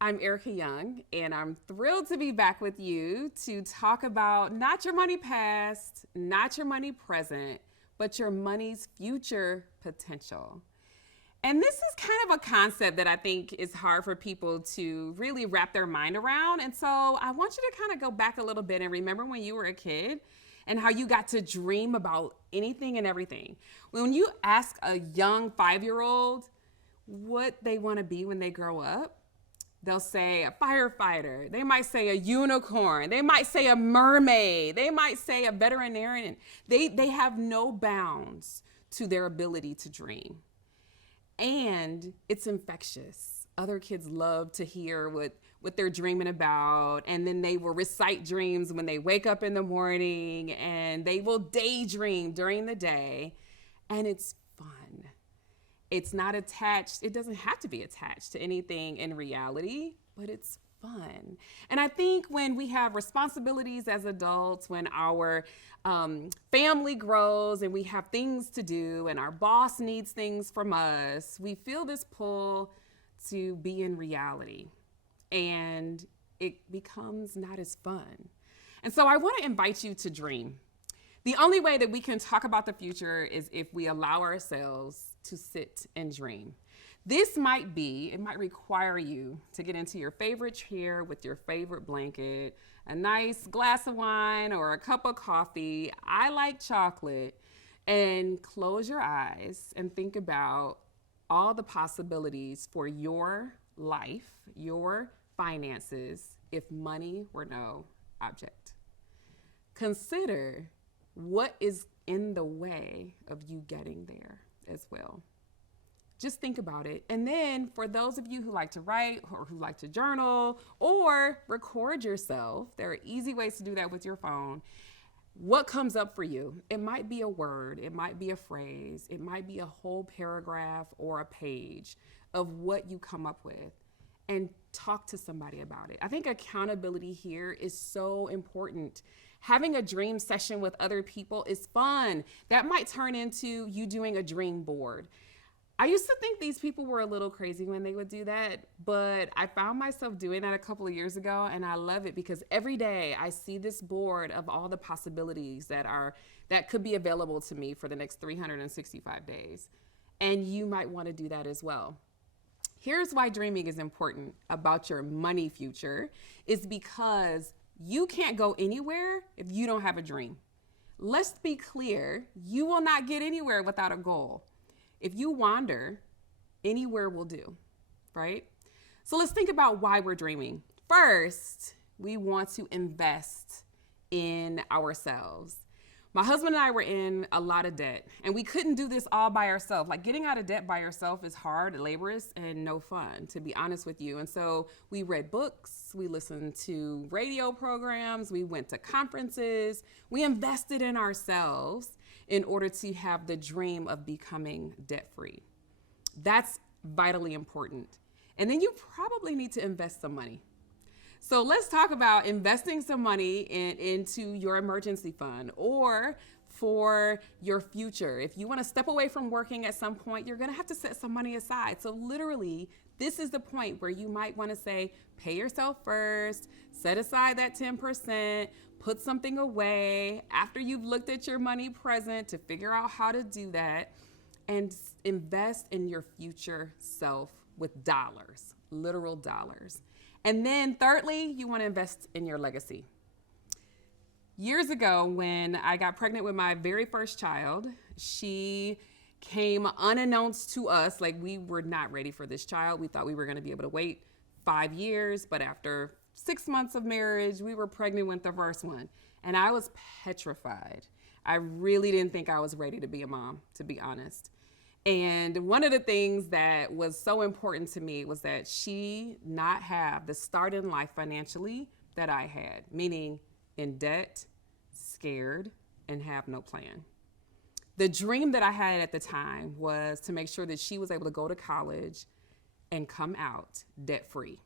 I'm Erica Young, and I'm thrilled to be back with you to talk about not your money past, not your money present, but your money's future potential. And this is kind of a concept that I think is hard for people to really wrap their mind around. And so I want you to kind of go back a little bit and remember when you were a kid and how you got to dream about anything and everything. When you ask a young 5 year old what they want to be when they grow up, they'll say a firefighter. They might say a unicorn. They might say a mermaid. They might say a veterinarian. They have no bounds to their ability to dream. And it's infectious. Other kids love to hear what they're dreaming about. And then they will recite dreams when they wake up in the morning, and they will daydream during the day. And it's fun. It's not attached, it doesn't have to be attached to anything in reality, but it's fun. And I think when we have responsibilities as adults, when our family grows and we have things to do and our boss needs things from us, we feel this pull to be in reality. And it becomes not as fun. And so I want to invite you to dream. The only way that we can talk about the future is if we allow ourselves to sit and dream. It might require you to get into your favorite chair with your favorite blanket, a nice glass of wine or a cup of coffee. I like chocolate. And close your eyes and think about all the possibilities for your life, your finances, if money were no object. Consider what is in the way of you getting there as well. Just think about it. And then for those of you who like to write or who like to journal or record yourself, there are easy ways to do that with your phone. What comes up for you? It might be a word, it might be a phrase, it might be a whole paragraph or a page of what you come up with, and talk to somebody about it. I think accountability here is so important. Having a dream session with other people is fun. That might turn into you doing a dream board. I used to think these people were a little crazy when they would do that, but I found myself doing that a couple of years ago, and I love it because every day I see this board of all the possibilities that could be available to me for the next 365 days. And you might want to do that as well. Here's why dreaming is important about your money future is because you can't go anywhere if you don't have a dream. Let's be clear, you will not get anywhere without a goal. If you wander, anywhere will do, right? So let's think about why we're dreaming. First, we want to invest in ourselves. My husband and I were in a lot of debt, and we couldn't do this all by ourselves. Like, getting out of debt by yourself is hard, laborious, and no fun, to be honest with you. And so we read books, we listened to radio programs, we went to conferences, we invested in ourselves in order to have the dream of becoming debt free. That's vitally important. And then you probably need to invest some money. So let's talk about investing some money into your emergency fund or for your future. If you want to step away from working at some point, you're going to have to set some money aside. So literally, this is the point where you might want to say, pay yourself first, set aside that 10%, put something away after you've looked at your money present to figure out how to do that, and invest in your future self with dollars, literal dollars. And then thirdly, you want to invest in your legacy. Years ago, when I got pregnant with my very first child, she came unannounced to us. Like, we were not ready for this child. We thought we were going to be able to wait 5 years, but after 6 months of marriage, we were pregnant with the first one. And I was petrified. I really didn't think I was ready to be a mom, to be honest. And one of the things that was so important to me was that she not have the start in life financially that I had, meaning in debt, scared, and have no plan. The dream that I had at the time was to make sure that she was able to go to college and come out debt free.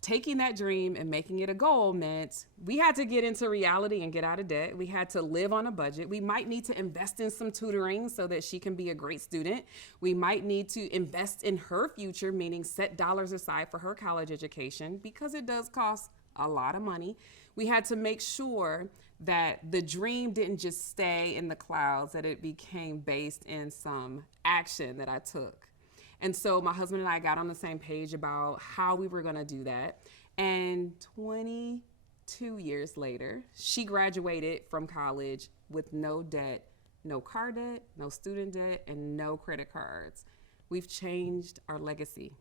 taking that dream and making it a goal meant we had to get into reality and get out of debt. We had to live on a budget. We might need to invest in some tutoring so that she can be a great student. We might need to invest in her future, meaning set dollars aside for her college education, because it does cost a lot of money. We had to make sure that the dream didn't just stay in the clouds, that it became based in some action that I took. And so my husband and I got on the same page about how we were going to do that. And 22 years later, she graduated from college with no debt, no car debt, no student debt, and no credit cards. We've changed our legacy.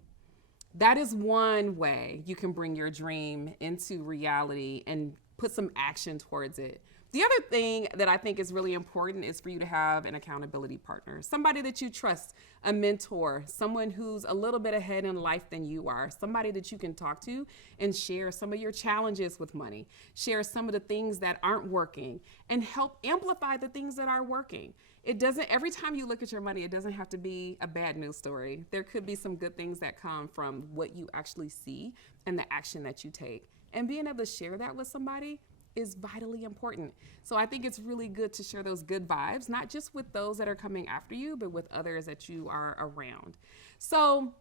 That is one way you can bring your dream into reality and put some action towards it. The other thing that I think is really important is for you to have an accountability partner, somebody that you trust, a mentor, someone who's a little bit ahead in life than you are, somebody that you can talk to and share some of your challenges with money, share some of the things that aren't working, and help amplify the things that are working. It doesn't, every time you look at your money, it doesn't have to be a bad news story. There could be some good things that come from what you actually see and the action that you take. And being able to share that with somebody is vitally important. So I think it's really good to share those good vibes, not just with those that are coming after you, but with others that you are around. So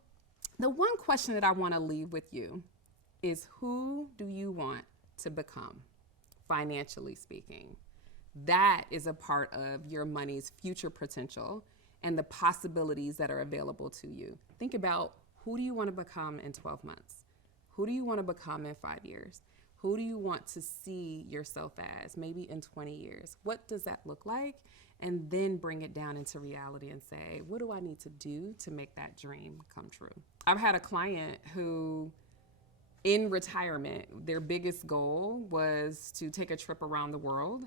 the one question that I want to leave with you is, who do you want to become, financially speaking? That is a part of your money's future potential and the possibilities that are available to you. Think about, who do you want to become in 12 months? Who do you want to become in 5 years? Who do you want to see yourself as maybe in 20 years? What does that look like? And then bring it down into reality and say, what do I need to do to make that dream come true? I've had a client who, in retirement, their biggest goal was to take a trip around the world.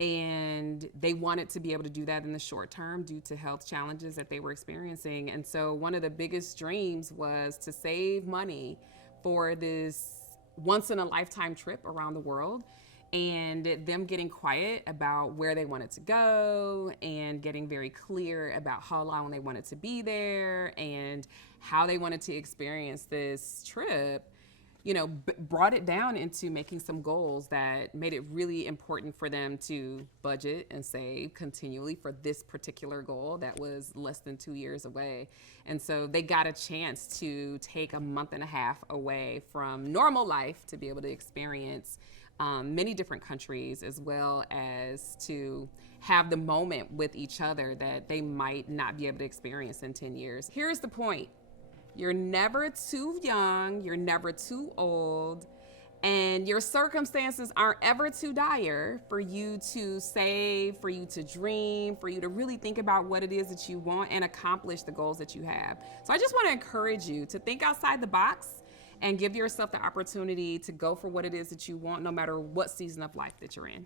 And they wanted to be able to do that in the short term due to health challenges that they were experiencing. And so one of the biggest dreams was to save money for this once in a lifetime trip around the world, and them getting quiet about where they wanted to go and getting very clear about how long they wanted to be there and how they wanted to experience this trip, brought it down into making some goals that made it really important for them to budget and save continually for this particular goal that was less than 2 years away. And so they got a chance to take a month and a half away from normal life to be able to experience many different countries, as well as to have the moment with each other that they might not be able to experience in 10 years. Here's the point. You're never too young, you're never too old, and your circumstances aren't ever too dire for you to save, for you to dream, for you to really think about what it is that you want and accomplish the goals that you have. So I just want to encourage you to think outside the box and give yourself the opportunity to go for what it is that you want, no matter what season of life that you're in.